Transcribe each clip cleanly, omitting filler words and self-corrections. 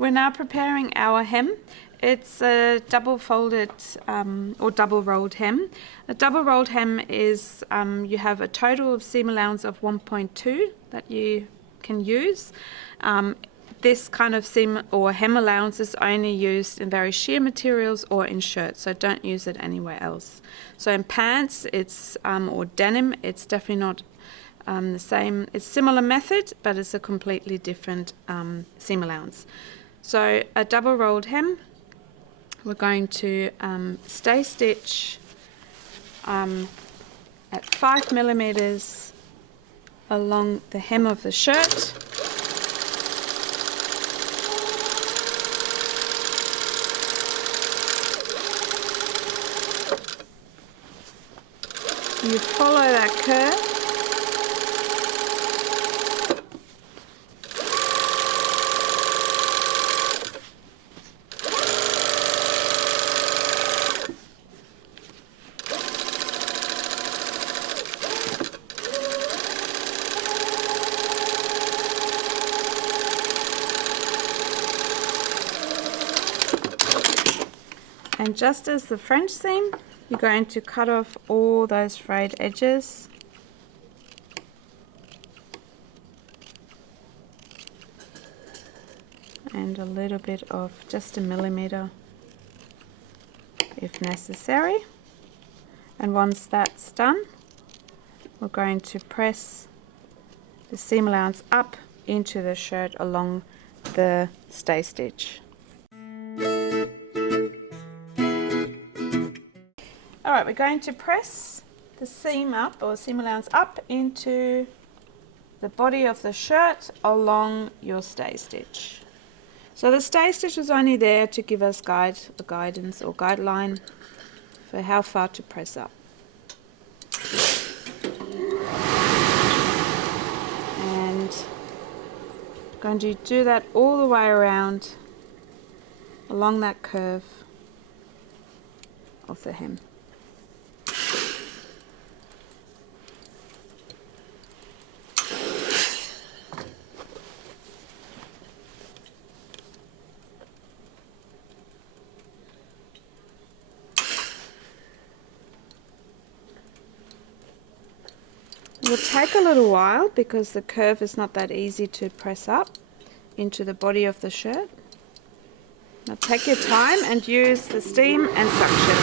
We're now preparing our hem. It's a double folded or double rolled hem. A double rolled hem is you have a total of seam allowance of 1.2 that you can use. This kind of seam or hem allowance is only used in very sheer materials or in shirts, so don't use it anywhere else. So in pants, it's or denim, it's definitely not the same. It's similar method, but it's a completely different seam allowance. So a double rolled hem, we're going to stay stitch at 5 millimeters along the hem of the shirt. You follow that curve. And just as the French seam, you're going to cut off all those frayed edges. And a little bit of just a millimeter if necessary. And once that's done, we're going to press the seam allowance up into the shirt along the stay stitch. Alright, we're going to press the seam up or seam allowance up into the body of the shirt along your stay stitch. So the stay stitch is only there to give us guidance or guideline for how far to press up. And I'm going to do that all the way around along that curve of the hem. It will take a little while because the curve is not that easy to press up into the body of the shirt. Now take your time and use the steam and suction.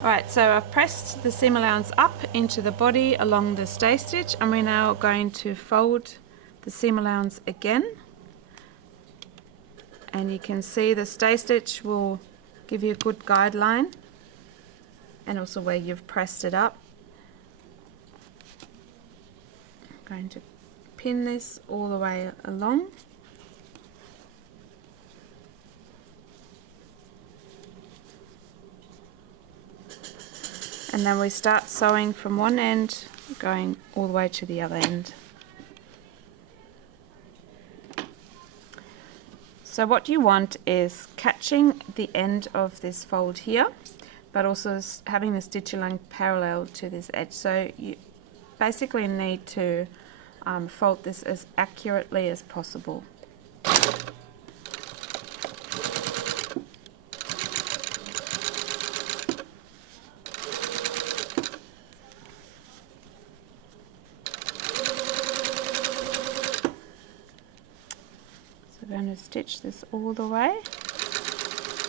Alright, so I've pressed the seam allowance up into the body along the stay stitch, and we're now going to fold the seam allowance again. And you can see the stay stitch will give you a good guideline and also where you've pressed it up. I'm going to pin this all the way along. And then we start sewing from one end going all the way to the other end. So what you want is catching the end of this fold here, but also having the stitch line parallel to this edge. So you basically need to fold this as accurately as possible. I'm going to stitch this all the way.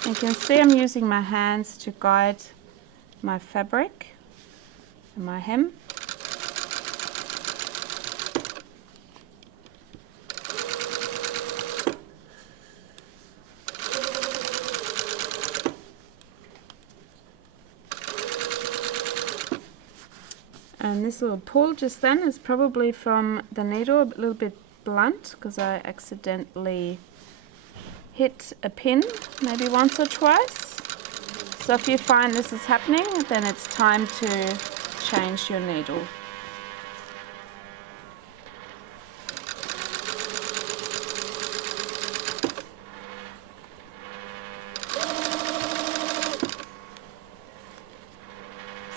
You can see I'm using my hands to guide my fabric and my hem. And this little pull just then is probably from the needle, a little bit blunt because I accidentally hit a pin maybe once or twice. So if you find this is happening, then it's time to change your needle.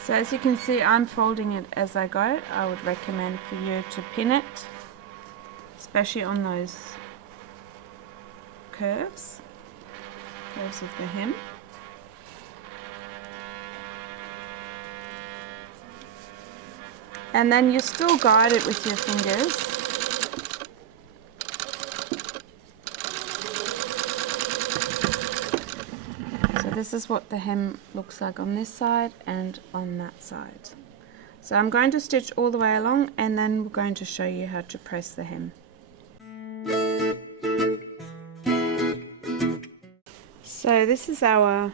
So as you can see, I'm folding it as I go. I would recommend for you to pin it, especially on those curves of the hem. And then you still guide it with your fingers. So this is what the hem looks like on this side and on that side. So I'm going to stitch all the way along, and then we're going to show you how to press the hem. So this is our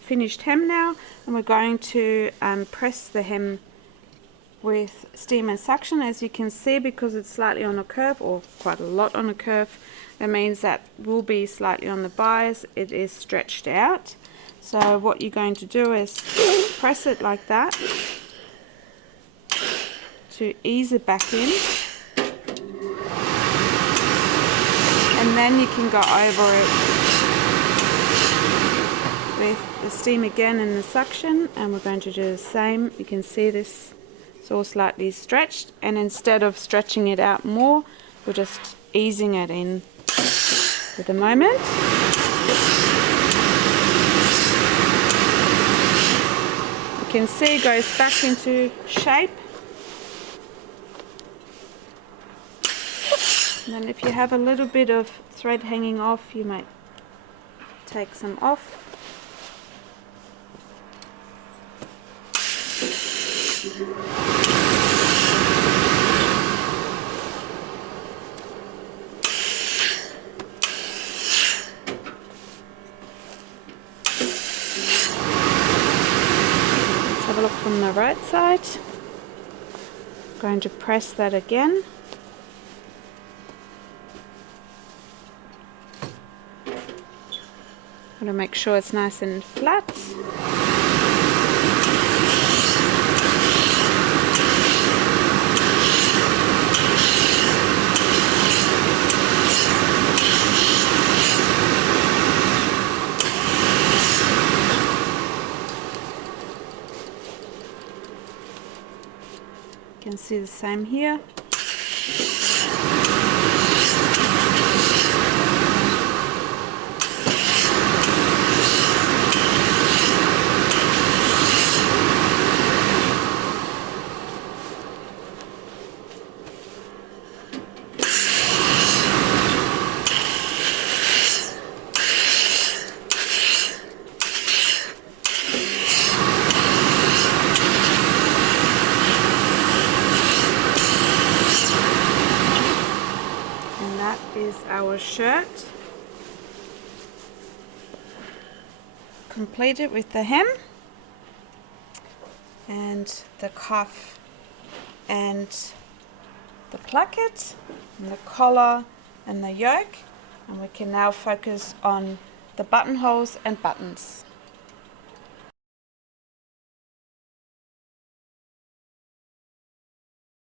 finished hem now, and we're going to press the hem with steam and suction. As you can see, because it's slightly on a curve, or quite a lot on a curve, that means that will be slightly on the bias. It is stretched out. So what you're going to do is press it like that to ease it back in, and then you can go over it with the steam again and the suction, and we're going to do the same. You can see this, it's all slightly stretched, and instead of stretching it out more, we're just easing it in for the moment. You can see it goes back into shape. And then if you have a little bit of thread hanging off, you might take some off. Let's have a look from the right side. I'm going to press that again. I'm going to make sure it's nice and flat. You can see the same here. Is our shirt completed with the hem and the cuff and the placket and the collar and the yoke, and we can now focus on the buttonholes and buttons.